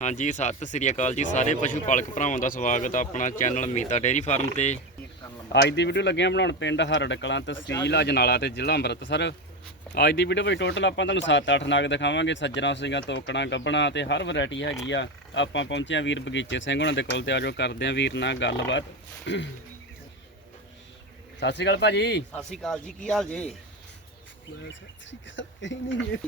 ਹਾਂਜੀ, ਸਤਿ ਸ੍ਰੀ ਅਕਾਲ ਜੀ ਸਾਰੇ ਪਸ਼ੂ ਪਾਲਕ ਭਰਾਵਾਂ ਦਾ ਸਵਾਗਤ ਹੈ ਆਪਣਾ ਚੈਨਲ ਮੀਤਾ ਡੇਅਰੀ ਫਾਰਮ ਤੇ। ਅੱਜ ਦੀ ਵੀਡੀਓ ਲੱਗਿਆ ਬਣਾਉਣ ਪਿੰਡ ਹਰੜ ਕਲਾਂ ਤਹਿਸੀਲ ਅਜਨਾਲਾ ਤੇ ਜ਼ਿਲ੍ਹਾ ਅੰਮ੍ਰਿਤਸਰ। ਅੱਜ ਦੀ ਵੀਡੀਓ ਵਿੱਚ ਟੋਟਲ ਆਪਾਂ ਤੁਹਾਨੂੰ 7-8 ਨਾਗ ਦਿਖਾਵਾਂਗੇ, ਸੱਜਣਾ ਸਿੰਘਾਂ ਤੋਕਣਾ ਗੱਬਣਾ ਤੇ ਹਰ ਵੈਰਾਈਟੀ ਹੈਗੀ ਆ। ਆਪਾਂ ਪਹੁੰਚੇ ਆ ਵੀਰ ਬਗੀਚੇ ਸਿੰਘ ਉਹਨਾਂ ਦੇ ਕੋਲ ਤੇ ਆਜੋ ਕਰਦੇ ਆ ਵੀਰ ਨਾਲ ਗੱਲਬਾਤ। ਸਤਿ ਸ੍ਰੀ ਅਕਾਲ ਭਾਜੀ। ਸਤਿ ਸ਼੍ਰੀ ਅਕਾਲ ਜੀ, ਕੀ ਹਾਲ ਜੀ?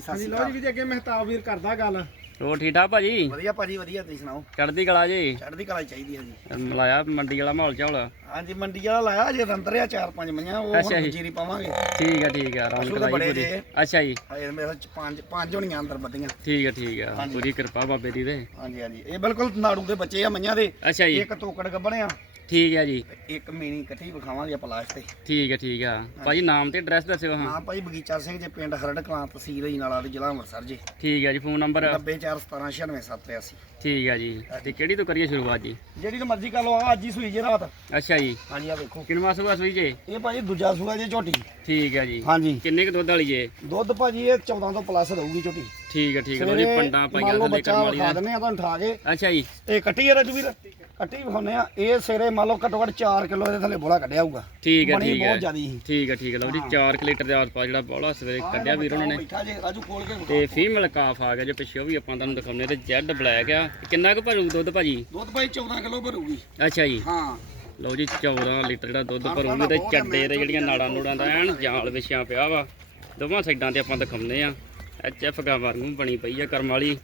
ਹਾਂਜੀ ਲਓ ਜੀ ਵੀ ਅੱਗੇ ਮਹਿਤਾਬ ਵੀਰ ਕਰਦਾ ਗੱਲ। ਹੋਰ ਠੀਕ ਠਾਕ ਭਾਜੀ? ਵਧੀਆ ਭਾਜੀ ਵਧੀਆ। ਤੁਸੀਂ ਸੁਣਾਓ? ਚੜ੍ਹਦੀ ਕਲਾ ਜੀ? ਚੜ੍ਹਦੀ ਕਲਾ ਚਾਹੀਦੀ ਹੈ ਜੀ। ਮਲਾਇਆ ਮੰਡੀ ਵਾਲਾ ਮਾਹੌਲ ਚਾਹਲ? ਹਾਂਜੀ ਮੰਡੀ ਵਾਲਾ ਲਾਇਆ ਜੇ ਅੰਦਰ ਆ ਚਾਰ ਪੰਜ ਮਈਆਂ ਉਹ ਅੱਛਾ ਹੁਣ ਜੀ। ਜੀਰੀ ਪਾਵਾਂਗੇ। ਠੀਕ ਆ ਠੀਕ ਆ ਰੌਣਕ ਪਸ਼ੂ ਤਾਂ ਲਾਈ ਬੜੇ ਪੂਰੀ। ਜੇ। ਅੱਛਾ ਜੀ। ਹਜੇ ਮੇਰੇ ਖਿਆਲ ਚ ਪੰਜ ਪੰਜ ਹੋਣੀਆਂ ਅੰਦਰ ਬੱਦੀਆਂ ਠੀਕ ਆ ਠੀਕ ਆ ਹਾਂਜੀ। ਪੂਰੀ ਕਿਰਪਾ ਬਾਬੇ ਦੀ ਤੇ। ਹਾਂਜੀ ਹਾਂਜੀ। ਇਹ ਬਿਲਕੁਲ ਨਾੜੂ ਦੇ ਬੱਚੇ ਆ ਮਈਆਂ ਦੇ। ਅੱਛਾ ਜੀ। ਇੱਕ ਤੋਕੜ ਗੱਬਣਿਆ ਠੀਕ ਆ ਜੀ। ਇੱਕ ਮੀਣੀ ਇਕੱਠੀ ਵਿਖਾਵਾਂਗੇ ਆਪਾਂ ਲਾਸਟ ਤੇ। ਠੀਕ ਆ ਠੀਕ ਆ। ਭਾਜੀ ਨਾਮ ਤੇ ਐਡਰੈਸ ਦੱਸਿਓ ਹਾਂ। ਹਾਂ ਭਾਈ ਬਗੀਚਾ ਸਿੰਘ ਜੇ ਪਿੰਡ ਹਰੜ ਕਲਾਂ ਤਹਿਸੀਲ ਹੀਨਾਲਾ ਤੇ ਜ਼ਿਲ੍ਹਾ ਅੰਮ੍ਰਿਤਸਰ ਜੀ। ਠੀਕ ਆ ਜੀ ਫੋਨ ਨੰਬਰ 90417969783 ਠੀਕ ਆ ਜੀ। ਤੇ ਕਿਹੜੀ ਤੋਂ ਕਰੀਏ ਸ਼ੁਰੂਆਤ ਜੀ? ਜਿਹੜੀ ਤਾਂ ਮਰਜ਼ੀ ਕਰ ਲਓ ਆ ਅੱਜ ਹੀ ਸੂਈ ਜੇ ਰਾਤ। ਅੱਛਾ ਜੀ। ਹਾਂਜੀ ਆ ਵੇਖੋ। ਕਿੰਨਵਾ ਸੁਬਾ ਸੂਈ ਜੇ? ਇਹ ਭਾਜੀ ਦੂਜਾ ਸੂਆ ਜੇ ਝੋਟੀ। ਠੀਕ ਆ ਜੀ। ਹਾਂਜੀ। ਕਿੰਨੇ ਕੁ ਦੁੱਧ ਵਾਲੀ ਜੇ? ਦੁੱਧ ਭਾਜੀ ਇਹ 14 ਤੋਂ ਪਲੱਸ ਰਹੂਗੀ ਝੋਟੀ। ਠੀਕ ਆ ਠੀਕ ਜੀ ਸਵੇਰੇ ਪੰਡਾਂ ਮੰਨ ਪਾਈਆਂ ਥੱਲੇ ਕਰਮ ਵਾਲੀ ਨੇ ਆ ਤੁਹਾਨੂੰ ਠਾ ਕੇ। ਅੱਛਾ ਜੀ। ਇਹ ਕੱਟੀ ਹੈ ਰਜਵੀਰ? ਕੱਟੀ ਵਿਖਾਉਂਦੇ ਆ। ਇਹ ਸਵੇਰੇ ਮੰਨ ਲਓ ਘੱਟੋ ਘੱਟ 4 ਕਿਲੋ ਇਹਦੇ ਥੱਲੇ ਬੋਲਾ ਕੱਢਿਆ ਹੋਊਗਾ। ਠੀਕ ਬਣੀ ਠੀਕ ਆ ਬਹੁਤ ਜ਼ਿਆਦੀ ਸੀ। ਠੀਕ ਆ ਠੀਕ ਆ ਲਓ ਜੀ 4 ਲੀਟਰ ਦੇ ਆਸ-ਪਾਸ ਜਿਹੜਾ ਬੋਲਾ ਸਵੇਰੇ ਕੱਢਿਆ ਵੀਰ ਉਹਨਾਂ ਨੇ। ਬੈਠਾ ਜੇ ਰਾਜੂ ਖੋਲ ਕੇ ਵਿਖਾਓ। ਤੇ ਫੀਮੇਲ ਕਾਫ ਆ ਗਿਆ ਜੇ ਪਿੱਛੇ ਉਹ ਵੀ ਆਪਾਂ ਤੁਹਾਨੂੰ ਦਿਖਾਉਂਦੇ ਤੇ ਜੈਡ ਬਲੈਕ ਆ। ਕਿੰਨਾ ਕੁ ਭਰੂ ਦੁੱਧ ਭਾਜੀ? ਦੁੱਧ ਭਾਈ 14 ਕਿਲੋ ਭਰੂਗੀ। ਅੱਛਾ ਜੀ। ਹਾਂ। ਲਓ ਜੀ 14 ਲੀਟਰ ਜਿਹੜਾ ਦੁੱਧ ਭਰੂਗੀ ਤੇ ਚੱਡੇ ਤੇ ਜਿਹੜੀਆਂ ਨਾੜਾਂ ਨੂੜਾਂ ਦਾ ਐਨ ਜਾਲ ਵਿਛਿਆ ਪਿਆ ਵਾ। ਦੋਵਾਂ ਸਾਈਡਾਂ ਤੇ ਆਪਾਂ ਦਿਖਾਉਂਦੇ ਆ ਐਚ ਐਫ ਗਾ ਵਾਂਗੂ ਬਣੀ ਪਈ ਆ ਕਰਮ ਵਾਲੀ।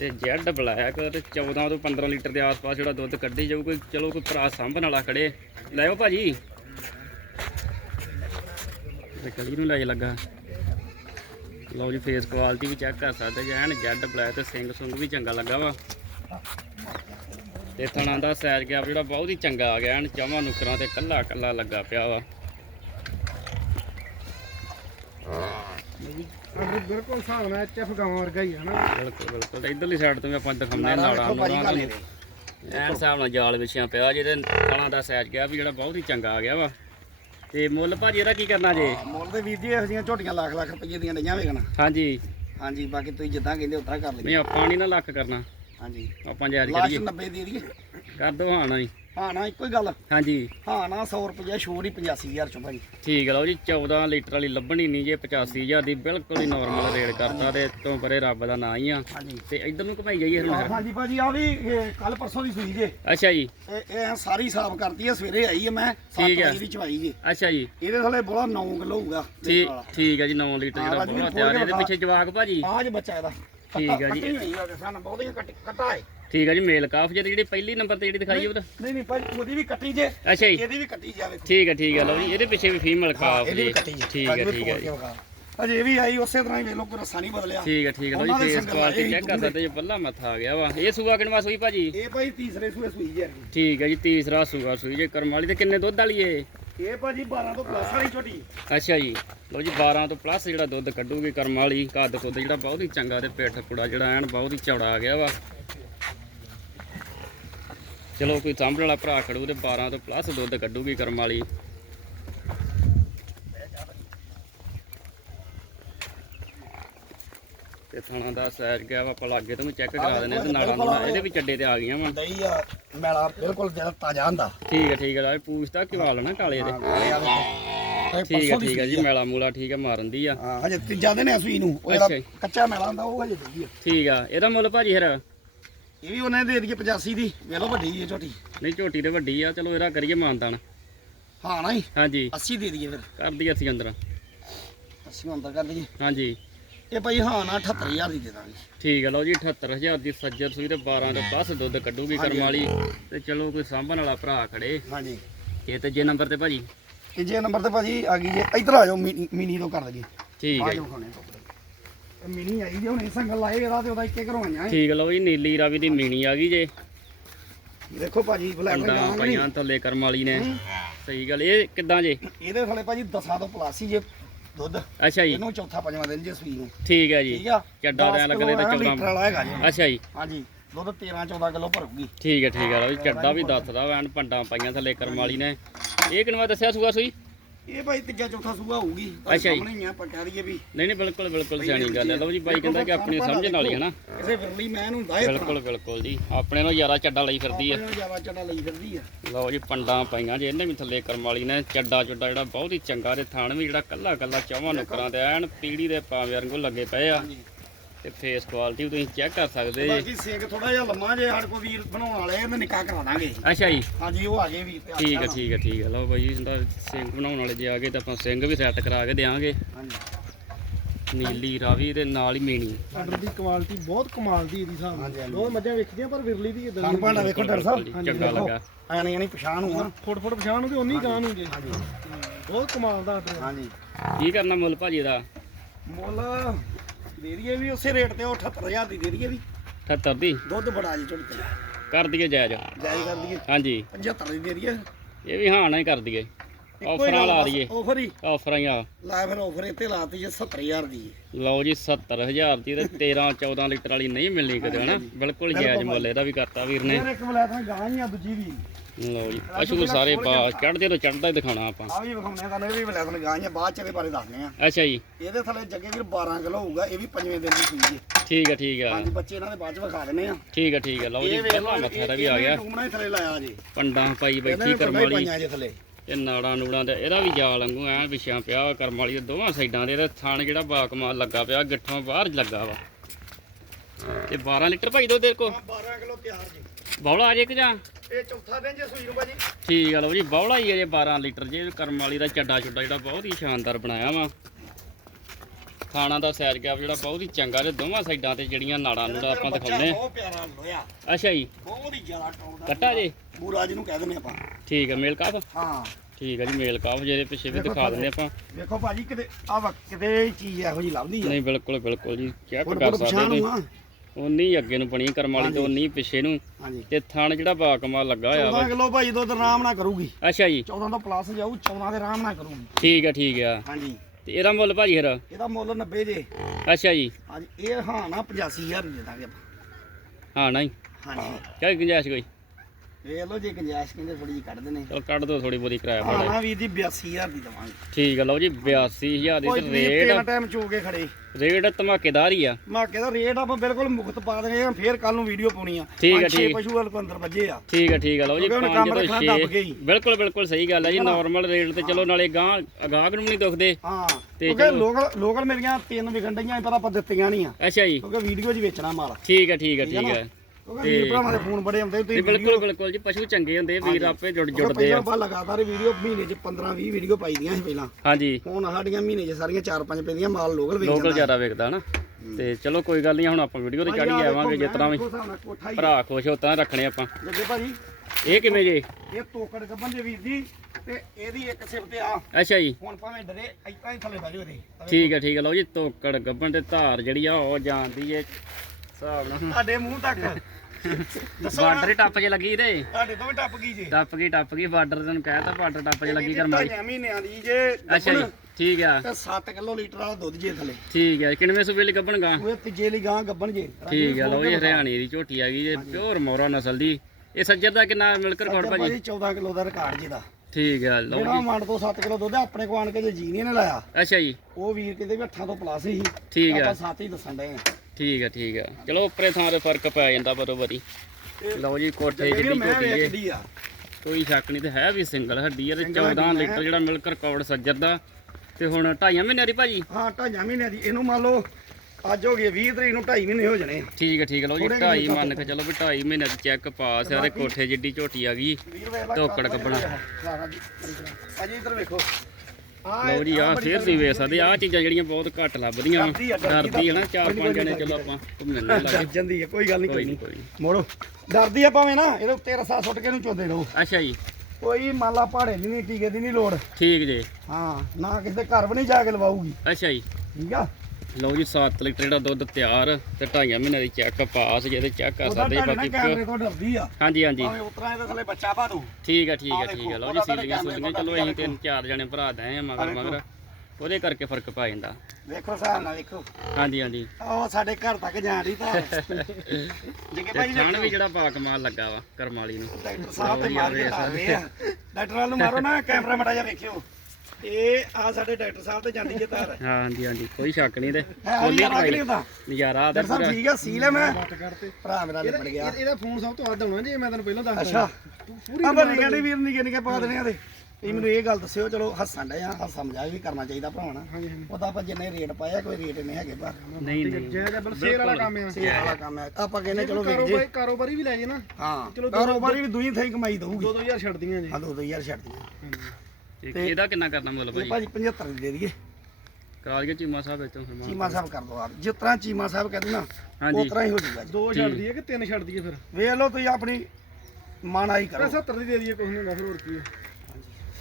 ਤੇ ਜੈਡ ਬਲੈਕ ਤੇ 14 ਤੋਂ 15 ਲੀਟਰ ਦੇ ਆਸ-ਪਾਸ ਜਿਹੜਾ ਦੁੱਧ ਕੱਢੀ ਜਾਊ, ਕੋਈ ਚਲੋ ਕੋਈ ਭਰਾ ਸਾਂਭਣ ਵਾਲਾ ਖੜੇ। ਲੈ ਭਾਜੀ। ਤੇ ਕਲੀ ਨੂੰ ਲੈ ਲੱਗਾ। ਲਓ ਜੀ ਫੇਸ ਕੁਆਲਿਟੀ ਵੀ ਚੈੱਕ ਕਰ ਸਕਦੇ ਜੀ ਐਨ ਜੈਡ ਬਲੈਕ ਤੇ ਸਿੰਘ ਸੁੰਗ ਵੀ ਚੰਗਾ ਲੱਗਾ ਵਾ। ਤੇ ਥਣਾ ਦਾ ਸਾਈਜ਼ ਗਿਆ ਜਿਹੜਾ ਬਹੁਤ ਹੀ ਚੰਗਾ ਆ ਗਿਆ ਐਨ ਚਾਵਾਂ ਨੁਕਰਾਂ ਤੇ ਕੱਲਾ ਕੱਲਾ ਲੱਗਾ ਪਿਆ ਵਾ। ਅੰਦਰ ਬਿਲਕੁਲ ਹਿਸਾਬ ਨਾਲ ਐਚਐਫ ਗਾਵਾਂ ਵਰਗਾ ਹੀ ਹੈ ਨਾ। ਬਿਲਕੁਲ ਬਿਲਕੁਲ। ਤੇ ਇਧਰਲੀ ਸਾਈਡ ਤੋਂ ਵੀ ਆਪਾਂ ਦਿਖਾਉਂਦੇ ਨਾੜਾ ਨਾੜਾ ਵੇਖੋ ਭਾਜੀ ਨੂੜਾਂ ਕਾਲੇ ਤੁਹਾਨੂੰ ਦੇ ਐਨ ਹਿਸਾਬ ਨਾਲ ਜਾਲ ਵਿਛਿਆ ਪਿਆ ਜਿਹਦੇ ਥਣਾ ਦਾ ਸਾਈਜ਼ ਗਿਆ ਵੀ ਜਿਹੜਾ ਬਹੁਤ ਹੀ ਚੰਗਾ ਆ ਗਿਆ ਵਾ। ਤੇ ਮੁੱਲ ਭਾਜੀ ਇਹਦਾ ਕੀ ਕਰਨਾ ਜੇ? ਮੁੱਲ ਦੇ ਵੀਰ ਜੀ ਇਹੋ ਜਿਹੀਆਂ ਝੋਟੀਆਂ ਲੱਖ ਲੱਖ ਰੁਪਏ ਦੀਆਂ ਡਈਆਂ ਵੇਖਣਾ। ਹਾਂਜੀ। ਹਾਂਜੀ ਬਾਕੀ ਤੁਸੀਂ ਜਿੱਦਾਂ ਕਹਿੰਦੇ ਉਤਰਾ ਕਰ ਲਈ ਨਹੀਂ ਆਪਾਂ ਨਹੀਂ ਨਾ ਲੱਖ ਕਰਨਾ। ਹਾਂਜੀ। ਆਪਾਂ ਜਾਇਜ਼ ਕਰੀਏ। 90 ਦੇ ਦਈਏ ਕਰ ਦੋ ਹਾਂ ਨਾ ਜੀ ਹਾਂ ਨਾ ਇੱਕੋ ਹੀ ਗੱਲ। ਹਾਂਜੀ। ਹਾਂ ਨਾ 100 ਰੁਪਏ ਛੋੜ ਹੀ 85000 ਚੋਂ ਭਾਜੀ ਠੀਕ ਹੈ ਲਓ ਜੀ 14 ਲੀਟਰ ਵਾਲੀ ਲੱਭਣੀ ਨਹੀਂ ਜੇ 85000 ਦੀ ਬਿਲਕੁਲ ਹੀ ਨਾਰਮਲ ਰੇਟ ਕਰਤਾ ਤੇ ਤੋਂ ਪਰੇ ਰੱਬ ਦਾ ਨਾਂ ਹੀ ਆ। ਹਾਂਜੀ। ਤੇ ਇਧਰ ਨੂੰ ਘਮਾਈ ਜਾਈਏ ਹੁਣ ਫਿਰ। ਹਾਂਜੀ ਭਾਜੀ ਆ ਵੀ ਕੱਲ ਪਰਸੋਂ ਦੀ ਸੂਈ ਜੇ। ਅੱਛਾ ਜੀ। ਇਹ ਇਹ ਸਾਰੀ ਸਾਫ਼ ਕਰਤੀ ਹੈ ਸਵੇਰੇ ਆਈ ਹੈ ਮੈਂ 7 ਠੀਕ ਹੈ। ਵਜੇ ਦੀ ਚਵਾਈ ਜੇ। ਅੱਛਾ ਜੀ। ਇਹਦੇ ਥੱਲੇ ਬੋਲਾ 9 ਕਿਲੋ ਹੋਊਗਾ। ਠੀਕ ਠੀਕ ਹੈ ਜੀ 9 ਲੀਟਰ ਹਾਂ, ਜਿਹੜਾ ਖੋਲ ਤਿਆਰ ਇਹਦੇ। ਪਿੱਛੇ ਜਵਾਕ ਭਾਜੀ। ਆਜ ਬੱਚਾ ਇਹਦਾ। ਠੀਕ ਹੈ ਜੀ। ਕੱਟੀ ਹੋਈ ਆ ਸਾਨੂੰ ਬਹੁਤੀਆਂ ਕੱਟ ਕੱਟਾ ਹੈ ਠੀਕ ਹੈ ਜੀ ਮੇਲ ਕਾਫ ਜਿਹੜੀ ਜਿਹੜੀ ਪਹਿਲੀ ਨੰਬਰ ਤੇ ਜਿਹੜੀ ਦਿਖਾਈ ਉਹ ਨਹੀਂ ਨਹੀਂ ਭਾਜੀ ਉਹਦੀ ਵੀ ਕੱਟੀ ਜੇ। ਅੱਛਾ ਜੀ। ਇਹਦੀ ਵੀ ਕੱਟੀ ਜਾਵੇ ਠੀਕ ਹੈ ਠੀਕ ਹੈ ਲਓ ਜੀ ਇਹਦੇ ਪਿੱਛੇ ਵੀ ਫੀਮੇਲ ਕਾਫ ਇਹਦੀ ਜੀ। ਕੱਟੀ ਜੇ। ਠੀਕ ਹੈ ਠੀਕ ਹੈ ਜੀ। ਅਜੇ ਇਹ ਵੀ ਆਈ ਉਸੇ ਤਰ੍ਹਾਂ ਹੀ ਵੇਖ ਲਓ ਕੋਈ ਰਸਾ ਨਹੀਂ ਬਦਲਿਆ। ਠੀਕ ਹੈ ਠੀਕ ਹੈ ਲਓ ਉਹਨਾਂ ਜੀ ਦੇ ਫੇਸ ਸੰਗਲ ਕੁਆਲਿਟੀ ਲਾਏ ਚੈੱਕ ਕਰ ਸਕਦੇ ਜੀ ਬੱਲਾ ਮੱਥਾ ਆ ਗਿਆ ਵਾ। ਇਹ ਸੂਆ ਕਿਨਵਾ ਸੂਈ ਭਾਜੀ? ਇਹ ਭਾਈ ਤੀਸਰੇ ਸੂਏ ਸੂਈ ਜੇ ਠੀਕ ਹੈ ਜੀ ਤੀਸਰਾ ਸੂਆ ਸੂਈ ਜੇ ਕਰਮ ਵਾਲੀ ਤੇ ਕਿੰਨੇ ਦੁੱਧ ਵਾਲੀ ਏ? ਇਹ ਭਾਜੀ 12 ਤੋਂ ਪਲੱਸ ਵਾਲੀ ਛੋਟੀ। ਅੱਛਾ ਜੀ। ਲਓ ਜੀ 12 ਤੋਂ ਪਲੱਸ ਜਿਹੜਾ ਦੁੱਧ ਕੱਢੂਗੀ ਕਰਮ ਵਾਲੀ ਕੱਦ ਕੁੱਦ ਜਿਹੜਾ ਬਹੁਤ ਹੀ ਚੰਗਾ ਤੇ ਪਿੱਠ ਕੁੜਾ ਜਿਹੜਾ ਐਨ ਬਹੁਤ ਹੀ ਚੌੜਾ ਆ ਗਿਆ ਵਾ। ਚਲੋ ਕੋਈ ਸਾਂਭਣ ਵਾਲਾ ਭਰਾ ਖੜੂ ਤੇ 12 ਤੋਂ ਪਲੱਸ ਦੁੱਧ ਕੱਢੂਗੀ ਕਰਮ ਵਾਲੀ। ਤੇ ਥਾਣਾ ਦਾ ਸੈਰ ਗਿਆ ਵਾ ਆਪਾਂ ਲਾਗੇ ਤੋਂ ਚੈੱਕ ਕਰਾ ਦਿੰਦੇ ਤੇ ਨੂੜਾਂ ਇਹਦੇ ਵੀ ਚੱਡੇ ਤੇ ਆ ਗਈਆਂ ਵਾ। ਦਹੀਂ ਆ ਮੈਲਾ ਬਿਲਕੁਲ ਜਿਹੜਾ ਤਾਜ਼ਾ ਹੁੰਦਾ। ਠੀਕ ਹੈ ਠੀਕ ਹੈ ਲਾ ਪੂਛਤਾ ਕਿਵਾ ਲੈਣਾ ਕਾਲੇ ਦੇ। ਠੀਕ ਹੈ ਠੀਕ ਹੈ ਜੀ। ਮੇਲਾ ਮੂਲਾ ਠੀਕ ਹੈ ਮਾਰਨ ਦੀ ਆ। ਹਾਂ ਹਜੇ ਤੀਜਾ ਦਿਨ ਹੈ ਸੂਈ ਨੂੰ ਉਹ ਜਿਹੜਾ। ਕੱਚਾ ਮੈਲਾ ਹੁੰਦਾ ਉਹ ਹਜੇ ਦਈ ਆ। ਠੀਕ ਆ ਇਹਦਾ ਮੁੱਲ ਭਾਜੀ ਫਿਰ? ਇਹ ਵੀ ਉਹਨੇ ਦੇ ਦਈਏ 85 ਦੀ ਵੇਖ ਲਓ ਵੱਡੀ ਹੈ ਝੋਟੀ। ਨਹੀਂ ਝੋਟੀ ਤੇ ਵੱਡੀ ਆ ਚਲੋ ਇਹਦਾ ਕਰੀਏ ਮਾਨਦਾਨ ਹਾਂ ਨਾ ਹਾਂਜੀ। 80 ਦੇ ਦਈਏ ਫਿਰ। ਕਰ ਦਈਏ ਅਸੀਂ ਅੰਦਰ। 80 ਅੰਦਰ ਕਰ ਦਈਏ। ਹਾਂਜੀ। ਇਹ ਭਾਈ ਹਾਂ ਨਾ 78000 ਦੀ ਦੇ ਦਾਂਗੇ। ਠੀਕ ਆ ਲਓ ਜੀ 78000 ਦੀ ਸੱਜਰ ਸੂਈ ਤੇ 12 ਦੇ ਪਲੱਸ ਦੁੱਧ ਕੱਢੂਗੀ ਕਰਮ ਵਾਲੀ। ਤੇ ਚਲੋ ਕੋਈ ਸਾਂਭਣ ਵਾਲਾ ਭਰਾ ਖੜੇ। ਹਾਂਜੀ। ਇਹ ਤੇ ਜੇ ਨੰਬਰ ਤੇ ਭਾਜੀ? ਤੀਜੇ ਨੰਬਰ ਤੇ ਭਾਜੀ ਆ ਗਈ ਜੇ ਇੱਧਰ ਆ ਜਾਓ ਮਿਨੀ ਮਿਨੀ ਤੋਂ ਕਰ ਦਈਏ। ਠੀਕ ਆ ਹੈ ਇਹ ਮਿਨੀ ਆਈ ਜੇ ਹੁਣ ਇਹ ਸੰਗਲ ਲਾਏ ਇਹਦਾ ਤੇ ਉਹਦਾ ਇੱਕੇ ਕਰਵਾਈਆਂ ਇਹ। ਠੀਕ ਆ ਲਓ ਜੀ ਨੀਲੀ ਰਾਵੀ ਦੀ ਮੀਣੀ ਆ ਗਈ ਜੇ। ਦੇਖੋ ਭਾਜੀ ਬਲੈਕ ਗਾਂ ਪਾਈਆਂ ਥੱਲੇ ਕਰਮ ਵਾਲੀ ਨੇ। ਸਹੀ ਗੱਲ ਇਹ ਕਿੱਦਾਂ ਜੇ? ਇਹਦੇ ਥਲੇ ਭਾਜੀ 10 ਤੋਂ ਪਲਾਸੀ ਜੇ। ਦੁੱਧ। ਅੱਛਾ ਜੀ। ਇਹਨੂੰ ਚੌਥਾ ਪੰਜਵਾਂ ਦਿਨ ਜੇ ਸੂਈ ਨੂੰ। ਠੀਕ ਹੈ ਜੀ। ਠੀਕ ਆ? ਚੱਡਾ 10 ਐਂ ਲੱਗਦਾ ਤਾਂ ਐਂ 14 ਲੀਟਰ ਵਾਲਾ ਹੈਗਾ ਜੀ ਅੱਛਾ ਜੀ। ਹਾਂਜੀ ਦੁੱਧ 13 14 ਕਿਲੋ ਭਰੂਗੀ। ਠੀਕ ਹੈ ਠੀਕ ਹੈ। ਲਓ ਜੀ ਚੱਡਾ ਵੀ ਦੱਸਦਾ ਵੈਨ ਪੰਡਾਂ ਪਾਈਆਂ ਥੱਲੇ ਕਰਮ ਵਾਲੀ ਨੇ। ਇਹ ਕਿਨਵਾ ਦੱਸਿਆ ਸੂਆ ਸੂਈ? ਇਹ ਭਾਈ ਤੀਜਾ ਚੌਥਾ ਸੂਆ ਹੋਊਗੀ। ਅੱਛਾ ਜੀ। ਸਾਹਮਣੇ ਹੀ ਆ ਆਪਾਂ ਕਹਿ ਦਈਏ ਵੀ ਨਹੀਂ ਨਹੀਂ ਬਿਲਕੁਲ ਬਿਲਕੁਲ ਸਿਆਣੀ ਗੱਲ ਹੈ। ਲਓ ਜੀ ਬਾਈ ਕਹਿੰਦਾ ਕਿ ਆਪਣੀ ਸਮਝ ਨਾਲ ਹੀ ਹੈ ਨਾ। ਕਿਸੇ ਵਿਰਲੀ ਮੈਂ ਨੂੰ ਹੁੰਦਾ ਇਹ ਬਿਲਕੁਲ ਬਿਲਕੁਲ ਜੀ। ਆਪਣੇ ਨੂੰ ਜ਼ਿਆਦਾ ਚੱਡਾ ਲਈ ਫਿਰਦੀ ਹੈ ਜ਼ਿਆਦਾ ਚੜਾ ਲਈ ਫਿਰਦੀ ਆ। ਲਓ ਜੀ ਪੰਡਾਂ ਪਾਈਆਂ ਜੇ ਇਹਨੇ ਵੀ ਥੱਲੇ ਕਰਮ ਵਾਲੀ ਨੇ। ਚੱਡਾ ਚੁੱਡਾ ਜਿਹੜਾ ਬਹੁਤ ਹੀ ਚੰਗਾ ਤੇ ਥਾਣ ਵੀ ਜਿਹੜਾ ਕੱਲਾ ਕੱਲਾ ਚੌਵਾਂ ਨੁਕਰਾਂ ਤੇ ਐਨ ਪੀੜੀ ਦੇ ਪਾਵੇਂ ਵਾਂਗੂ ਲੱਗੇ ਪਏ ਆ। ਤੇ ਫੇਸ ਕੁਆਲਿਟੀ ਵੀ ਤੁਸੀਂ ਚੈੱਕ ਕਰ ਸਕਦੇ ਜੀ। ਬਾਕੀ ਸਿੰਘ ਥੋੜਾ ਜਿਹਾ ਲੰਮਾ ਜੇ ਸਾਡੇ ਕੋਲ ਵੀਰ ਬਣਾਉਣ ਵਾਲੇ ਇਹਨੇ ਨਿਕਾਹ ਕਰਾ ਦਾਂਗੇ। ਅੱਛਾ ਜੀ। ਹਾਂਜੀ ਉਹ ਆ ਗਏ ਵੀਰ ਤੇ ਆ ਠੀਕ ਹੈ। ਠੀਕ ਹੈ ਠੀਕ ਹੈ ਲਓ ਬਾਈ ਜੀ ਸਿੰਘ ਬਣਾਉਣ ਵਾਲੇ ਜੇ ਆ ਗਏ ਤਾਂ ਆਪਾਂ ਸਿੰਘ ਵੀ ਸੈੱਟ ਕਰਾ ਕੇ ਦੇਵਾਂਗੇ ਹਾਂਜੀ। ਨੀਲੀ ਰਾਵੀ ਦੇ ਨਾਲ ਹੀ ਮੇਣੀ। ਆਰਡਰ ਦੀ ਕੁਆਲਿਟੀ ਬਹੁਤ ਕਮਾਲ ਦੀ ਇਹਦੀ ਹਿਸਾਬ ਨਾਲ। ਹਾਂਜੀ, ਹਾਂਜੀ। ਦੋ ਮੱਝਾਂ ਵੇਖਦੀਆਂ ਪਰ ਵਿਰਲੀ ਦੀ ਇਦਾਂ ਖਾਣ ਭਾਂਡਾ ਵੇਖੋ ਡਾਕਟਰ ਸਾਹਿਬ। ਚੰਗਾ ਲੱਗਾ। ਐਣੀ ਐਣੀ ਪਛਾਣ ਹੋਆ ਫੁੱਟ ਫੁੱਟ ਪਛਾਣ ਤੇ ਉਨੀ ਗਾਂ ਨੂੰ ਜੇ ਬਹੁਤ ਕਮਾਲ ਦਾ ਆਰਡਰ ਹਾਂਜੀ। ਕੀ ਕਰਨਾ ਮੁੱਲ ਭਾਜੀ ਦਾ ਮੁੱਲ ਦੇ ਦਈਏ ਵੀ ਉਸੇ ਰੇਟ ਤੇ ਉਹ 78000 ਦੀ ਦੇ ਦਈਏ ਵੀ। 78 ਦੀ? ਦੁੱਧ ਬੜਾ ਜੀ ਝੋਟੀ ਤੇ ਕਰ ਦਈਏ ਜਾਇਜ਼। ਜਾਈ ਕਰ ਦਈਏ। ਹਾਂਜੀ। 75 ਦੀ ਦੇ ਦਈਏ। ਇਹ ਵੀ ਹਾਂ ਨਾ ਹੀ ਕਰ ਦਈਏ। ਆਫਰਾਂ ਲਾ ਦਈਏ। ਆਫਰ ਹੀ। ਆਫਰਾਂ ਹੀ ਆ। ਲਾ ਫਿਰ ਆਫਰ ਇੱਥੇ ਲਾਤੀ ਜੇ 70000 ਦੀ ਲਓ ਜੀ 70000 ਦੀ ਤੇ 13 14 ਲੀਟਰ ਵਾਲੀ ਨਹੀਂ ਮਿਲਣੀ ਕਿਤੇ ਹਨਾ? ਬਿਲਕੁਲ ਜਾਇਜ਼ ਮੁੱਲ ਇਹਦਾ ਵੀ ਕਰਤਾ ਵੀਰ ਨੇ। ਇੱਕ ਬਲਾ ਤਾਂ ਗਾਂ ਹੀ ਆ ਦੂਜੀ ਵੀ। ਲਓ ਜੀ ਪਸ਼ੂ ਸਾਰੇ ਪਾ ਚੜਦੇ ਤੋਂ ਚੜਦਾ ਹੀ ਦਿਖਾਉਣਾ ਆਪਾਂ। ਆ ਵੀ ਵਿਖਾਉਣੇ ਤੁਹਾਨੂੰ ਇਹ ਵੀ ਬਲਾ ਤਾਂ ਗਾਂ ਹੀ ਆ ਬਾਅਦ ਚ ਇਹਦੇ ਬਾਰੇ ਦੱਸਦੇ ਆ। ਅੱਛਾ ਜੀ। ਇਹਦੇ ਥੱਲੇ ਜੱਗੇ ਵੀਰ 12 ਕਿਲੋ ਹੋਊਗਾ ਇਹ ਵੀ ਪੰਜਵੇਂ ਦਿਨ ਦੀ ਸੂਈ ਹੈ ਠੀਕ ਹੈ ਠੀਕ ਹੈ ਪੰਜ ਬੱਚੇ ਇਹਨਾਂ ਦੇ ਬਾਅਦ ਚ ਵਿਖਾ ਦਿੰਦੇ ਆ। ਠੀਕ ਹੈ ਠੀਕ ਹੈ ਲਓ ਜੀ ਪਹਿਲਾ ਮੱਥਾ ਦਾ ਵੀ ਆ ਗਿਆ। ਟੂਮਣਾ ਹੀ ਥੱਲੇ ਲਾਇਆ ਜੀ। ਪੰਡਾਂ ਪਾਈ ਇਹਨਾਂ ਬੈਠੀ ਕਰਮ ਵਾਲੀ। ਤੇ ਨਾੜਾਂ ਨੂੜਾਂ ਤੇ ਇਹਦਾ ਵੀ ਜਾਲ ਵਾਂਗੂ ਐ ਵਿਛਿਆ ਪਿਆ ਕਰਮ ਵਾਲੀ ਦੇ ਦੋਵਾਂ ਸਾਈਡਾਂ ਦੇ ਤੇ ਥਣ ਜਿਹੜਾ ਬਾਕਮਾਲ ਲੱਗਾ ਪਿਆ ਗਿੱਠੋਂ ਬਾਹਰ ਲੱਗਾ ਵਾ। ਤੇ 12 ਲੀਟਰ ਭਾਈ ਦੋ ਤੇਰੇ ਕੋ 12 ਕਿਲੋ ਤਿਆਰ ਜੀ। ਬੌਲਾ ਆ ਜੇ ਕਿ ਜਾਂ? ਇਹ ਚੌਥਾ ਦਿਨ ਜੇ ਸੂਈ ਨੂੰ ਭਾਜੀ ਠੀਕ ਆ ਲਓ ਜੀ ਬੌਲਾ ਹੀ ਹੈ ਜੇ 12 ਲੀਟਰ ਜੇ ਕਰਮ ਵਾਲੀ ਦਾ ਚੱਡਾ ਚੁੱਡਾ ਜਿਹੜਾ ਬਹੁਤ ਹੀ ਸ਼ਾਨਦਾਰ ਬਣਾਇਆ ਵਾ। ਖਾਣਾ ਦਾ ਸੈਰ ਗਿਆ ਜਿਹੜਾ ਬਹੁਤ ਹੀ ਚੰਗਾ ਤੇ ਦੋਵਾਂ ਸਾਈਡਾਂ ਤੇ ਜਿਹੜੀਆਂ ਨਾੜਾਂ ਨੂੜਾਂ ਆਪਾਂ ਦਿਖਾਉਂਦੇ ਬਹੁਤ ਪਿਆਰਾ ਲੋਇਆ ਅੱਛਾ ਜੀ। ਬਹੁਤ ਹੀ ਜ਼ਿਆਦਾ ਟੌਪ ਦਾ ਕੱਟਾ ਜੇ? ਬੂਰਾ ਜਿਹਨੂੰ ਕਹਿ ਦਿੰਦੇ ਆਪਾਂ। ਠੀਕ ਆ ਮੇਲ ਕਾਫ? ਹਾਂ। ਠੀਕ ਆ ਜੀ ਮੇਲ ਕਾਫ ਜਿਹਦੇ ਪਿੱਛੇ ਵੀ ਦਿਖਾ ਦਿੰਦੇ ਆਪਾਂ। ਵੇਖੋ ਭਾਜੀ ਕਿਤੇ ਆ ਵਕ ਕਿਤੇ ਹੀ ਚੀਜ਼ ਇਹੋ ਜੀ ਲੱਭਦੀ ਆ। ਨਹੀਂ ਬਿਲਕੁਲ ਬਿਲਕੁਲ ਜੀ ਫੁੱਟ ਕਰ ਸਕਦੇ ਨੂੰ ਆ ਉਨੀ ਅੱਗੇ ਨੂੰ ਬਣੀ ਕਰਮ ਵਾਲੀ ਤੇ ਉਨੀ ਪਿੱਛੇ ਨੂੰ। ਤੇ ਥਣ ਜਿਹੜਾ ਬਾਕਮਾ ਲੱਗਾ ਹੋਇਆ 14 ਵਾ ਕਿਲੋ ਭਾਜੀ ਦੁੱਧ ਆਰਾਮ ਨਾਲ ਕਰੂਗੀ। ਅੱਛਾ ਜੀ। 14 ਤੋਂ ਪਲੱਸ ਜਾਊ 14 ਦੇ ਆਰਾਮ ਨਾਲ ਕਰੂਗੀ। ਠੀਕ ਆ ਠੀਕ ਆ। ਹਾਂਜੀ। ਤੇ ਇਹਦਾ ਮੁੱਲ ਭਾਜੀ ਫਿਰ? ਇਹਦਾ ਮੁੱਲ 90 ਜੇ। ਅੱਛਾ ਜੀ। ਹਾਂਜੀ ਇਹ ਹਾਂ ਨਾ 85000 ਦੇ ਦਾਂਗੇ ਆਪਾਂ। ਹਾਂ ਨਹੀਂ ਹਾਂਜੀ। ਕਿਆ ਗੁੰਜਾਇਸ਼ ਕੋਈ? ਵੇਖ ਲਓ ਜੇ ਗੁੰਜਾਇਸ਼ ਕਹਿੰਦੇ ਥੋੜੀ ਜਿਹੀ ਕੱਢਦੇ ਨੇ ਚਲੋ ਕੱਢ ਦੋ ਥੋੜੀ ਬਹੁਤੀ ਕਿਰਾਇਆ ਹਾਂ ਭਾੜਾ ਨਾ ਵੀਰ ਦੀ 82000 ਦੀ ਦਵਾਂਗੇ। ਠੀਕ ਆ ਲਓ ਜੀ 82000 ਕੋਈ ਦੀ ਰੇਟ ਤਿੰਨ ਟਾਈਮ ਚੋ ਕੇ ਖੜੇ। ਰੇਟ ਧਮਾਕੇਦਾਰ ਹੀ ਆ। ਮਾਕੇ ਦਾ ਰੇਟ ਆਪਾਂ ਬਿਲਕੁਲ ਮੁਕਤ ਪਾ ਦੇਣੇ ਆ ਫੇਰ ਕੱਲ ਨੂੰ ਵੀਡੀਓ ਪਾਉਣੀ ਆ। ਠੀਕ ਆ, ਪੰਜ ਛੇ ਠੀਕ। ਪਸ਼ੂ ਵਾਲ ਅੰਦਰ ਵੱਜੇ ਆ। ਠੀਕ ਆ ਠੀਕ ਆ ਲਓ ਜੀ ਕਿਉਂਕਿ ਹੁਣ 5 ਕੰਮ ਤੋਂ ਰੱਖਣਾ 6 ਦੱਬ ਕੇ ਹੀ। ਬਿਲਕੁਲ ਬਿਲਕੁਲ ਸਹੀ ਗੱਲ ਹੈ ਜੀ ਨਾਰਮਲ ਰੇਟ ਤੇ ਚਲੋ ਨਾਲੇ ਗਾਂ ਅਗਾਹਕ ਨੂੰ ਵੀ ਨਹੀਂ ਦੁਖਦੇ। ਹਾਂ ਤੇ ਕਿਉਂਕਿ ਲੋਕਲ ਲੋਕਲ ਮੇਰੀਆਂ ਤਿੰਨ ਵਿਕਣ ਡਈਆਂ ਪਰ ਆਪਾਂ ਦਿੱਤੀਆਂ ਨਹੀਂ ਆ। ਅੱਛਾ ਜੀ। ਕਿਉਂਕਿ ਵੀਡੀਓ 'ਚ ਵੇਚਣਾ ਮਾਲ। ਠੀਕ ਆ ਠੀਕ ਆ ਠੀਕ ਆ? ਆ। ਕਿਉਂਕਿ ਵੀਰ ਭਰਾਵਾਂ ਦੇ ਫੋਨ ਬੜੇ ਆਉਂਦੇ ਤੇ ਤੁਸੀਂ ਬਿਲਕੁਲ ਬਿਲਕੁਲ ਜੀ ਪਸ਼ੂ ਚੰਗੇ ਹੁੰਦੇ ਵੀਰ ਆਪੇ ਜੁੜ ਜੁੜਦੇ ਪਹਿਲਾਂ ਆ ਆਪਾਂ ਲਗਾਤਾਰ ਵੀਡੀਓ ਮਹੀਨੇ 'ਚ 15 20 ਵੀਡੀਓ ਪਾਈ ਦੀਆਂ ਸੀ ਪਹਿਲਾਂ। ਹਾਂਜੀ। ਹੁਣ ਸਾਡੀਆਂ ਮਹੀਨੇ 'ਚ ਸਾਰੀਆਂ 4-5 ਪੈਂਦੀਆਂ ਮਾਲ ਲੋਕਲ ਵੇਚ ਲੋਕਲ ਜਾਂਦਾ ਜ਼ਿਆਦਾ ਵਿਕਦਾ ਨਾ ਤੇ ਚਲੋ ਕੋਈ ਗੱਲ ਨਹੀਂ ਹੁਣ ਆਪਾਂ ਵੀਡੀਓ ਤੇ ਚੜੀ ਆਵਾਂਗੇ ਜਿਸ ਤਰ੍ਹਾਂ ਵੀ ਭਰਾ ਖੁਸ਼ ਹੋ ਤਾਂ ਰੱਖਣੇ ਆਪਾਂ। ਜੱਗੇ ਭਾਜੀ। ਇਹ ਕਿਵੇਂ ਜੇ? ਇਹ ਤੋਕੜ ਗੱਬਨ ਦੇ ਵੀਰ ਜੀ ਤੇ ਇਹਦੀ ਇੱਕ ਸਿਫਤ ਆ। ਅੱਛਾ ਜੀ। ਹੁਣ ਭਾਵੇਂ ਡਰੇ ਇਤਾਂ ਹੀ ਥੱਲੇ ਬਹਿ ਜਾਓ ਇਹਦੇ। ਠੀਕ ਹੈ ਠੀਕ ਹੈ ਲਓ ਜੀ ਤੋਕੜ ਗੱਬਣ ਤੇ ਧਾਰ ਜਿਹੜੀ ਆ ਉਹ ਜਾਂਦੀ ਏ। ਹਿਸਾਬ ਨਾਲ ਤੁਹਾਡੇ ਮੂੰਹ ਤੱਕ। ਬਾਰਡਰ ਹੀ ਟੱਪ ਜੇ ਲੱਗੀ ਇਹਦੇ ਤੁਹਾਡੇ ਤੋਂ ਵੀ ਟੱਪ ਗਈ ਜੇ। ਟੱਪ ਗਈ ਟੱਪ ਗਈ ਬਾਰਡਰ ਤੈਨੂੰ ਕਹਿਤਾ ਬਾਰਡਰ ਟੱਪ ਜੇ ਲੱਗੀ ਕਰਮਾਲੀ ਢਾਈਆਂ ਮਹੀਨਿਆਂ ਦੀ ਜੇ ਅੱਛਾ ਜੀ ਠੀਕ ਆ। ਤੇ 7 ਕਿਲੋ ਲੀਟਰ ਵਾਲਾ ਦੁੱਧ ਜੇ ਥੱਲੇ। ਠੀਕ ਹੈ ਕਿੰਨਵੇਂ ਸੂਬੇ ਲਈ ਗੱਬਣ ਗਾ ਉਹ ਤੀਜੇ ਲਈ ਗਾਂ ਗੱਬਨ ਜੇ। ਠੀਕ ਹੈ ਲਓ ਜੀ ਹਰਿਆਣੇ ਦੀ ਝੋਟੀ ਆ ਗਈ ਜੇ ਪਿਓਰ ਮੋਰਾ ਨਸਲ ਦੀ। ਇਹ ਸੱਜਰ ਦਾ ਕਿੰਨਾ ਮਿਲਕ ਰਿਕਾਰਡ ਭਾਜੀ? 14 ਕਿਲੋ ਦਾ ਰਿਕਾਰਡ ਜੀ ਦਾ ਠੀਕ ਹੈ ਲਓ ਜਿਹੜਾ ਜੀ। ਮੰਡ ਤੋਂ 7 ਕਿਲੋ ਦੁੱਧ ਆਪਣੇ ਕੋ ਆਣ ਕੇ ਜੇ ਜੀ ਨਹੀਂ ਨੇ ਲਾਇਆ। ਅੱਛਾ ਜੀ। ਉਹ ਵੀਰ ਕਹਿੰਦੇ ਵੀ 8 ਤੋਂ ਪਲੱਸ ਹੀ। ਠੀਕ ਹੈ। ਆਪਾਂ 7 ਹੀ ਦੱਸਣ ਡਏ ਆ। ਠੀਕ ਹੈ ਠੀਕ ਹੈ। ਚਲੋ ਉੱਪਰੇ ਥਾਂ ਤੇ ਫ਼ਰਕ ਪੈ ਜਾਂਦਾ ਬਰੋਬਰ। ਲਓ ਜੀ ਕੋਠੇ ਜਿਹੜੀ ਮੈਂ ਝੋਟੀ ਏ ਵੇਖਦੀ ਆ। ਕੋਈ ਸ਼ੱਕ ਨਹੀਂ ਤੇ ਹੈ ਵੀ ਸਿੰਗਲ ਹੱਡੀ ਆ ਤੇ Single 14 ਹੱਡੀ ਹੈ। ਲੀਟਰ ਜਿਹੜਾ ਮਿਲਕ ਰਿਕਾਰਡ ਸੱਜਰ ਦਾ। ਤੇ ਹੁਣ ਢਾਈਆਂ ਮਹੀਨਿਆਂ ਦੀ ਭਾਜੀ? ਹਾਂ ਢਾਈਆਂ ਮਹੀਨਿਆਂ ਦੀ। ਇਹਨੂੰ ਮੰਨ ਲਓ ਅੱਜ ਹੋ ਗਈ 20 ਤਰੀਕ ਨੂੰ 2.5 ਮਹੀਨੇ ਹੋ ਜਾਣੇ ਆ। ਠੀਕ ਹੈ ਠੀਕ ਹੈ ਲਓ ਜੀ ਥੋੜ੍ਹੇ ਢਾਈ ਦਿਨ ਮੰਨ ਕੇ ਚਲੋ ਵੀ ਢਾਈ ਮਹੀਨਿਆਂ ਦੀ ਚੈੱਕ ਪਾਸ ਆ ਤੇ ਕੋਠੇ ਜਿੱਡੀ ਝੋਟੀ ਆ ਗਈ ਧੋਕੜ ਕੱਪਣਾ। ਸਾਰਾ ਜੀ ਭਾਜੀ ਇੱਧਰ ਵੇਖੋ। ਆਹ ਲਓ ਜੀ ਆ ਫੇਰ ਤੁਸੀਂ ਵੇਖ ਸਕਦੇ ਆ ਚੀਜ਼ਾਂ ਜਿਹੜੀਆਂ ਬਹੁਤ ਘੱਟ ਲੱਭਦੀਆਂ ਡਰਦੀ ਆ, ਡਰਦੀ ਡਰਦੀ ਹੈ ਨਾ। ਚਾਰ ਪੰਜ ਜਣੇ ਚਲੋ। ਆਪਾਂ ਘੁੰਮਣ ਲੱਗ। ਡਰ ਜਾਂਦੀ ਹੈ ਕੋਈ ਗੱਲ ਨਹੀਂ ਕੋਈ ਕੋਈ ਨਹੀਂ ਨਹੀਂ ਕੋਈ ਨਹੀਂ ਮੋੜੋ। ਡਰਦੀ ਆ ਭਾਵੇਂ ਨਾ ਇਹਦੇ ਉੱਤੇ ਰਸਾ ਸੁੱਟ ਕੇ ਇਹਨੂੰ ਚੋਦੇ ਰਹੋ। ਅੱਛਾ ਜੀ। ਕੋਈ ਮੰਨ ਲਾ ਪਹਾੜੇ ਦੀ ਨਹੀਂ ਟੀਕੇ ਦੀ ਨਹੀਂ ਲੋੜ। ਠੀਕ ਜੇ। ਹਾਂ ਨਾ ਕਿਸੇ ਘਰ ਵੀ ਨਹੀਂ ਜਾ ਕੇ ਲਵਾਉਗੀ ਅੱਛਾ ਜੀ। ਠੀਕ ਆ? ਲਓ ਜੀ 7 ਲੀਟਰ ਜਿਹੜਾ ਦੁੱਧ ਤਿਆਰ ਤੇ ਢਾਈਆਂ ਮਹੀਨਿਆਂ ਦੀ ਚੈੱਕ ਪਾਸ ਜਿਹਦੇ ਚੈੱਕ ਕਰ ਸਕਦੇ ਜੀ ਬਾਕੀ ਕੈਮਰੇ ਤੋਂ ਡਰਦੀ ਆ। ਹਾਂਜੀ ਹਾਂਜੀ। ਉਤਰਾਂ ਇਹਦੇ ਥੱਲੇ ਬੱਚਾ ਪਾ ਦੂ ਠੀਕ ਹੈ ਠੀਕ ਦੇਖੋ, ਠੀਕ ਹੈ ਲਓ ਜੀ ਸੀਲੀਆਂ ਸੂਲੀਆਂ। ਚਲੋ ਅਸੀਂ ਤਿੰਨ ਚਾਰ ਜਣੇ ਭਰਾ ਦੇ ਆ ਮਗਰ ਦੇਖੋ। ਮਗਰ। ਉਹਦੇ ਕਰਕੇ ਫ਼ਰਕ ਪਾ ਜਾਂਦਾ। ਵੇਖੋ ਹਿਸਾਬ ਨਾਲ ਵੇਖੋ ਹਾਂਜੀ ਹਾਂਜੀ। ਉਹ ਸਾਡੇ ਘਰ ਤੱਕ ਜਾਣ ਰਹੀ ਤਾਂ। ਜਿੱਕੇ ਭਾਈ ਥਣ ਵੀ ਜਿਹੜਾ ਬਾਕਮਾਲ ਲੱਗਾ ਵਾ ਕਰਮ ਵਾਲੀ ਨੂੰ। ਡਾਕਟਰ ਸਾਹਿਬ ਤੇ ਮਾਰ ਕੇ ਆ ਰਹੇ ਆ। ਡਾਕਟਰ ਨੂੰ ਮਾਰੋ ਨਾ ਕੈਮਰਾ ਮਟਾ ਜਾ ਵੇਖਿਓ। ਇਹ ਆ ਸਾਡੇ ਡਾਕਟਰ ਸਾਹਿਬ ਤੇ ਜਾਂਦੀ ਜੇ ਧਾਰ ਹਾਂ ਹਾਂਜੀ ਹਾਂਜੀ। ਕੋਈ ਸ਼ੱਕ ਨਹੀਂ ਤੇ। ਹੈ ਆ ਬੋਲੀ ਯਾਰ ਭਾਈ ਅਗਲੀ ਦਾ ਨਜ਼ਾਰਾ ਆ ਡਾਕਟਰ ਸਾਹਿਬ ਠੀਕ ਆ ਸੀ ਲੈ ਮੈਂ। ਕੱਟ ਕਰਤੇ ਭਰਾ ਮੇਰਾ ਲਿਪੜ ਗਿਆ। ਇਹਦਾ ਇਹਦਾ ਫੋਨ ਸਭ ਤੋਂ ਵੱਧ ਹੋਣਾ ਜੀ ਮੈਂ ਤੈਨੂੰ ਪਹਿਲਾਂ ਦੱਸਦਾ। ਅੱਛਾ। ਪੂਰੀ ਆ ਬੰਦੇ ਕਹਿੰਦੇ ਵੀਰ ਨਿੱਕੇ ਨਿੱਕੇ ਪਾ ਦੇਣੇ ਆ ਤੇ। ਇਹ ਮੈਨੂੰ ਇਹ ਗੱਲ ਦੱਸਿਓ ਚਲੋ ਹੱਸਣ ਡਏ ਆ ਹੱਸਾ ਮਜ਼ਾਕ ਵੀ ਕਰਨਾ ਚਾਹੀਦਾ ਭਰਾਵਾਂ ਹਾਂਜੀ ਹਾਂਜੀ। ਉਹਦਾ ਆਪਾਂ ਜਿੰਨੇ ਰੇਟ ਪਾਇਆ ਕੋਈ ਰੇਟ ਨਹੀਂ ਹੈਗੇ ਪਰ ਨਹੀਂ ਨਹੀਂ। ਜੈ ਜੈ ਬਲ ਸੇਲ ਵਾਲਾ ਕੰਮ ਆ। ਸੇਲ ਵਾਲਾ ਕੰਮ ਹੈ ਆਪਾਂ ਕਹਿੰਦੇ ਚਲੋ ਵੇਖ ਕਾਰੋਬਾਰੀ ਜੇ। ਕਾਰੋਬਾਰੀ ਵੀ ਲੈ ਜੇ ਨਾ। ਹਾਂ ਚਲੋ ਕਾਰੋਬਾਰੀ ਵੀ ਦੂਈ ਥਾਈ ਕਮਾਈ ਦਊਗੀ। 2-2000 ਛੱਡਦੀਆਂ ਜੀ। ਹਾਂ 2000 ਛੱਡ ਦਿਓ ਇਹਦਾ ਕਿੰਨਾ ਕਰਨਾ ਮੁੱਲ ਇਹ ਭਾਈ? ਭਾਜੀ 75 ਦੀ ਦੇ ਦਈਏ। ਕਰਾ ਲਈਏ ਚੀਮਾ ਸਾਹਿਬ ਵਿੱਚੋਂ ਫਿਰ ਮਾਨ। ਚੀਮਾ ਸਾਹਿਬ ਕਰ ਦੋ ਆਪ। ਜਿਸ ਤਰ੍ਹਾਂ ਚੀਮਾ ਸਾਹਿਬ ਕਹਿੰਦੇ ਨਾ ਹਾਂਜੀ। ਉਸ ਤਰ੍ਹਾਂ ਹੀ ਹੋ ਜਾਊਗਾ ਜੀ। ਦੋ ਛੱਡ ਦਈਏ ਕਿ ਤਿੰਨ ਛੱਡ ਦਈਏ ਫਿਰ? ਵੇਖ ਲਓ ਤੁਸੀਂ ਆਪਣੀ ਮਾਨਾਈ ਕਰੋ। 70 ਦੀ ਦੇ ਦਈਏ ਕੁਝ ਨਹੀਂ ਹੁੰਦਾ ਫਿਰ ਹੋਰ ਕੀ ਹੈ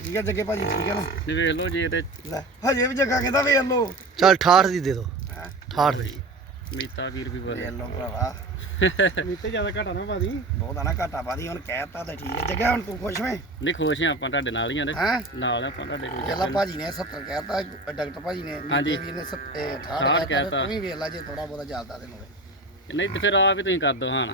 ਠੀਕ ਹੈ ਜੱਗੇ ਭਾਜੀ ਠੀਕ ਹੈ ਨਾ? ਤੇ ਵੇਖ ਲਓ ਜੇ ਤੇ ਲੈ ਹਜੇ ਵੀ ਜੱਗਾ ਕਹਿੰਦਾ ਵੇਖ ਲਓ। ਚੱਲ 68 ਦੀ ਦੇ ਦੋ। ਹੈਂ? 68 ਦੀ। ਮੀਤਾ ਵੀਰ ਵੀ ਬੋਲੇ ਲਓ ਭਰਾਵਾ। ਮੀਤੇ ਜ਼ਿਆਦਾ ਘਟਾ ਨਾ ਭਾਜੀ ਬਹੁਤ ਆ ਨਾ ਘਾਟਾ ਪਾਦੀ ਹੁਣ ਕਹਿਤਾ ਤਾਂ ਠੀਕ ਹੈ। ਜੱਗਾ ਹੁਣ ਤੂੰ ਖੁਸ਼ ਵੇਂ? ਨਹੀਂ ਖੁਸ਼ ਹਾਂ ਆਪਾਂ ਤੁਹਾਡੇ ਨਾਲ ਹੀ ਆ ਹੈ? ਨਾਲ ਆਪਾਂ ਤੁਹਾਡੇ ਕੋਈ ਪਹਿਲਾਂ ਭਾਜੀ ਨੇ 70 ਕਹਿਤਾ ਡਾਕਟਰ ਭਾਜੀ ਨੇ। ਹਾਂਜੀ। ਵੀਰ ਨੇ 68 68 ਕਹਿਤਾ ਤੂੰ ਵੀ ਵੇਖ ਲੈ ਜੇ ਥੋੜਾ ਬਹੁਤਾ ਚੱਲਦਾ ਤੇ ਨੂੰ ਨਹੀਂ ਤੇ ਫਿਰ ਆ ਵੀ ਤੁਸੀਂ ਕਰ ਦੋ ਹਾਂ ਨਾ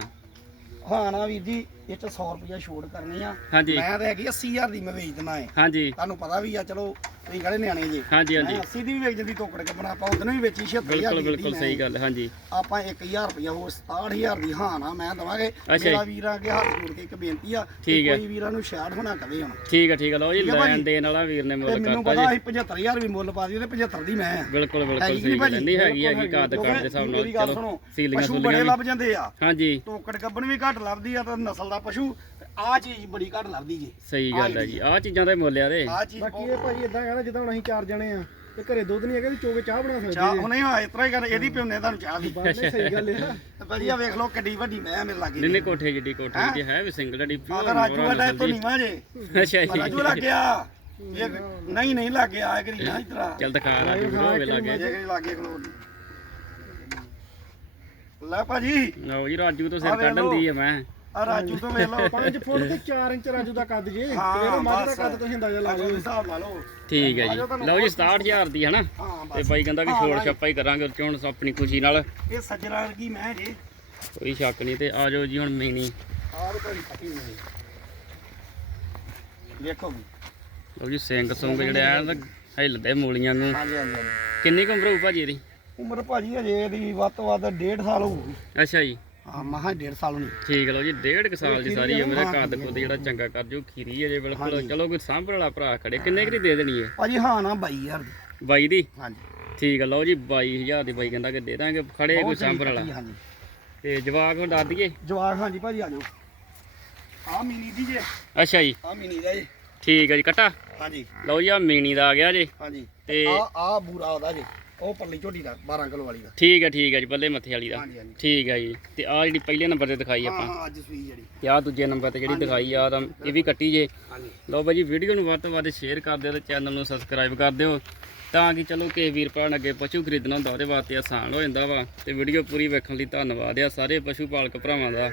ਹਾਂ ਨਾ ਵੀਰ ਜੀ ਇਹ ਚ 100 ਰੁਪਇਆ ਛੋੜ ਕਰਨੀ ਆ। ਮੈਂ ਤਾਂ ਹੈਗੀ 80000 ਦੀ ਮੈਂ ਵੇਚ ਦਿੰਦਾ ਏ। ਹਾਂਜੀ। ਤੁਹਾਨੂੰ ਪਤਾ ਵੀ ਆ ਚਲੋ ਤੁਸੀਂ ਕਿਹੜੇ ਨਿਆਣੇ ਜੀ। ਹਾਂਜੀ ਹਾਂਜੀ। ਮੈਂ 80 ਦੀ ਵੀ ਵੇਚ ਦਿੰਦੀ ਟੋਕੜ ਕੇ ਬਣਾ ਆਪਾਂ ਉਹਦੋਂ ਵੀ ਵੇਚੀ 76000 ਬਿਲਕੁਲ ਬਿਲਕੁਲ। ਸਹੀ ਗੱਲ ਹਾਂਜੀ। ਆਪਾਂ 1000 ਰੁਪਇਆ ਹੋਰ 67000 ਦੀ ਹਾਂ ਨਾ ਮੈਂ ਦਵਾਂਗੇ। ਮੇਰਾ ਵੀਰਾਂ ਅੱਗੇ ਹੱਥ ਜੋੜ ਕੇ ਇੱਕ ਬੇਨਤੀ ਆ। ਕੋਈ ਵੀਰਾਂ ਨੂੰ ਛਾੜ ਹੋਣਾ ਕਵੇ ਹੁਣ। ਠੀਕ ਹੈ ਠੀਕ ਹੈ ਲਓ ਜੀ। ਲੈਣ ਦੇਣ ਵਾਲਾ ਵੀਰ ਨੇ ਮੁੱਲ ਮੈਨੂੰ ਕਰਤਾ ਪਤਾ ਜੀ ਸੀ 75000 ਵੀ ਮੁੱਲ ਪਾ ਦੀ ਤੇ 75 ਦੀ ਮੈਂ ਆ। ਬਿਲਕੁਲ ਬਿਲਕੁਲ ਸਹੀ ਗੱਲ? ਨਹੀਂ ਹੈਗੀ ਹੈਗੀ ਕਾਦ ਕਾਦ ਦੇ ਹਿਸਾਬ ਨਾਲ ਚਲੋ ਸੀਲੀਆਂ ਪਸ਼ੂ ਬੜੇ ਸੂਲੀਆਂ ਲੱਭ ਜਾਂਦੇ ਆ। ਹਾਂਜੀ। ਟੋਕੜ ਕੱਬਣ ਵੀ ਘੱਟ ਲੱਭਦੀ ਆ ਤਾਂ ਨਸਲ ਦਾ ਪਸ਼ੂ ਆ ਚੀਜ਼ ਬੜੀ ਘੱਟ ਲੱਭਦੀ ਜੀ। ਸਹੀ ਗੱਲ ਹੈ ਜੀ। ਆਹ ਚੀਜ਼ਾਂ ਦੇ ਮੁੱਲ ਆ ਦੇ ਆ ਚੀਜ਼ ਬਾਕੀ ਇਹ ਭਾਜੀ ਇਦਾਂ ਕਹਿੰਦਾ ਜਿੱਦਾਂ ਹੁਣ ਅਸੀਂ ਚਾਰ ਜਣੇ ਆ ਤੇ ਘਰੇ ਦੁੱਧ ਨਹੀਂ ਹੈਗਾ ਤੇ ਚੋਗੇ ਚਾਹ ਬਣਾ ਸਕਦੇ ਚਾਹ ਜੀ। ਹੁਣੇ ਆ ਇਸ ਤਰ੍ਹਾਂ ਹੀ ਕਰ ਇਹਦੀ ਪਿਉਨੇ ਤੁਹਾਨੂੰ ਚਾਹ ਦੀ। ਬਾਤ ਨਹੀਂ ਸਹੀ ਗੱਲ ਹੈ ਵਧੀਆ ਵੇਖ ਲਓ ਕਿੱਡੀ ਵੱਡੀ ਮੈਂ ਮੇਰੇ ਲਾਗੇ। ਨਿੰਨੇ ਕੋਠੇ ਜਿੱਡੀ ਕੋਠੇ ਦੀ ਹੈ? ਵੀ ਸਿੰਗਲ ਡੀ ਆ ਤਾਂ ਰਾਜੂ ਵਾਲਾ ਤੋਂ ਨੀਵਾ ਜੇ। ਅੱਛਾ ਜੀ। ਰਾਜੂ ਲੱਗ ਗਿਆ ਨਹੀਂ ਨਹੀਂ ਲੱਗ ਗਿਆ ਕਰੀ ਨਾ ਇਤਰਾ ਚੱਲ ਦਿਖਾ ਲਾ ਵੀਡੀਓ ਹੋਵੇ ਲੱਗੇ। ਕਰੀ ਲੱਗੇ ਖਲੋ ਲੈ ਭਾਜੀ। ਲਓ ਜੀ ਰਾਜੂ ਤੋਂ ਆ ਸਿਰ ਕੱਢਣ। ਦੀ ਹੈ ਮੈਂ। ਆ ਰਾਜੂ ਤੋਂ ਵੇਖ ਲਓ। 5 ਫੁੱਟ ਤੇ 4 ਇੰਚ ਰਾਜੂ ਦਾ ਕੱਦ ਜੇ। ਤੇ ਹਾਂ, ਇਹਦਾ ਮੱਝ ਦਾ। ਕੱਦ ਤੁਸੀਂ ਅੰਦਾਜ਼ਾ ਲਾ ਲਓ। ਹਿਸਾਬ ਲਾ ਲਓ। ਠੀਕ ਹੈ ਜੀ। ਲਓ ਜੀ 67000 ਦੀ ਹੈ ਨਾ? ਹਾਂ ਤੇ ਬਾਈ ਕਹਿੰਦਾ ਕਿ ਛੋੜ ਛੱਪਾ ਹੀ ਕਰਾਂਗੇ ਹੁਣ ਆਪਣੀ ਖੁਸ਼ੀ ਨਾਲ। ਇਹ ਸੱਜਣਾ ਵਰਗੀ ਮੈਂ ਜੇ। ਕੋਈ ਸ਼ੱਕ ਨਹੀਂ ਤੇ ਆ ਜਾਓ ਜੀ ਹੁਣ ਮੀਨੀ। ਆਹ ਭਾਈ ਪੱਟੀ ਨਹੀਂ ਵੇਖੋ ਵੀ। ਲਓ ਜੀ ਸਿੰਘ ਸੁੰਗ ਜਿਹੜੇ ਆ ਨਾ ਹਿੱਲਦੇ ਮੂਲੀਆਂ ਨੂੰ। ਹਾਂਜੀ ਹਾਂਜੀ ਹਾਂਜੀ। ਕਿੰਨੀ ਕੁ ਉਮਰ ਹੋਊ ਭਾਜੀ ਇਹਦੀ? ਉਮਰ ਭਾਜੀ ਹਜੇ ਇਹਦੀ ਵੱਧ ਤੋਂ ਵੱਧ 1.5 ਸਾਲ ਹੋਊਗੀ। ਅੱਛਾ ਜੀ। ਹਾਂ ਮਹਾ 1.5 ਸਾਲ ਹੋਣੀ। ਠੀਕ ਲਓ ਜੀ ਡੇਢ ਕੁ ਸਾਲ ਦੀ ਸਾਰੀ ਉਮਰ ਹੈ ਕੱਦ ਕੁੱਦ ਜਿਹੜਾ ਚੰਗਾ ਕਰ ਜੂ ਖੀਰੀ ਹੈ ਜੇ ਬਿਲਕੁਲ। ਚਲੋ ਕੋਈ ਸਾਂਭਣ ਵਾਲਾ ਭਰਾ ਖੜੇ ਕਿੰਨੇ ਕੁ ਦੀ ਦੇਣੀ ਹੈ ਭਾਜੀ ਹਾਂ ਨਾ 22000 ਦੀ। ਬਾਈ ਦੀ? ਹਾਂਜੀ। ਠੀਕ ਲਓ ਜੀ 22000 ਦੀ ਬਾਈ ਕਹਿੰਦਾ ਕਿ ਦੇ ਦਾਂਗੇ ਖੜੇ ਕੋਈ ਸਾਂਭਣ ਵਾਲਾ। ਤੇ ਜਵਾਕ ਹੁਣ ਦੱਸ ਦਈਏ? ਜਵਾਕ ਹਾਂਜੀ ਭਾਜੀ ਆ ਜਾਓ। ਆ ਮੀਨੀ ਦੀ ਜੇ। ਅੱਛਾ ਜੀ। ਆ ਮੀਨੀ ਦਾ ਜੀ। ਠੀਕ ਹੈ ਜੀ ਕੱਟਾ? ਹਾਂਜੀ। ਲਓ ਜੀ ਆ ਮੀਣੀ ਦਾ ਆ ਗਿਆ ਜੇ। ਹਾਂਜੀ। ਤੇ ਆ ਆ ਬੂਰਾ ਉਹਦਾ ਜੀ। ਉਹ ਪਰਲੀ ਝੋਟੀ ਦਾ 12 ਕਿਲੋ ਵਾਲੀ ਦਾ। ਠੀਕ ਹੈ ਠੀਕ ਹੈ ਜੀ ਬੱਲੇ ਮੱਥੇ ਵਾਲੀ ਦਾ। ਹਾਂਜੀ ਹਾਂਜੀ। ਠੀਕ ਹੈ ਜੀ। ਤੇ ਆ ਜਿਹੜੀ ਪਹਿਲੇ ਨੰਬਰ ਤੇ ਦਿਖਾਈ ਆਪਾਂ। ਹਾਂ ਅੱਜ ਸੂਈ ਜਿਹੜੀ। ਤੇ ਆ ਦੂਜੇ ਨੰਬਰ ਤੇ ਜਿਹੜੀ ਦਿਖਾਈ ਆ ਤਾਂ ਇਹ ਵੀ ਕੱਟੀ ਜੇ। ਹਾਂਜੀ। ਲਓ ਬਾਈ ਜੀ ਵੀਡੀਓ ਨੂੰ ਵੱਧ ਤੋਂ ਵੱਧ ਸ਼ੇਅਰ ਕਰ ਦਿਓ ਤੇ ਚੈਨਲ ਨੂੰ ਸਬਸਕ੍ਰਾਈਬ ਕਰ ਦਿਓ। ਤਾਂ ਕਿ ਚਲੋ ਕਿਸੇ ਵੀਰ ਭਰਾ ਨੇ ਅੱਗੇ ਪਸ਼ੂ ਖਰੀਦਣਾ ਹੁੰਦਾ ਉਹਦੇ ਵਾਸਤੇ ਆਸਾਨ ਹੋ ਜਾਂਦਾ ਵਾ। ਤੇ ਵੀਡੀਓ ਪੂਰੀ ਵੇਖਣ ਲਈ ਧੰਨਵਾਦ ਆ ਸਾਰੇ ਪਸ਼ੂ ਪਾਲਕ ਭਰਾਵਾਂ ਦਾ।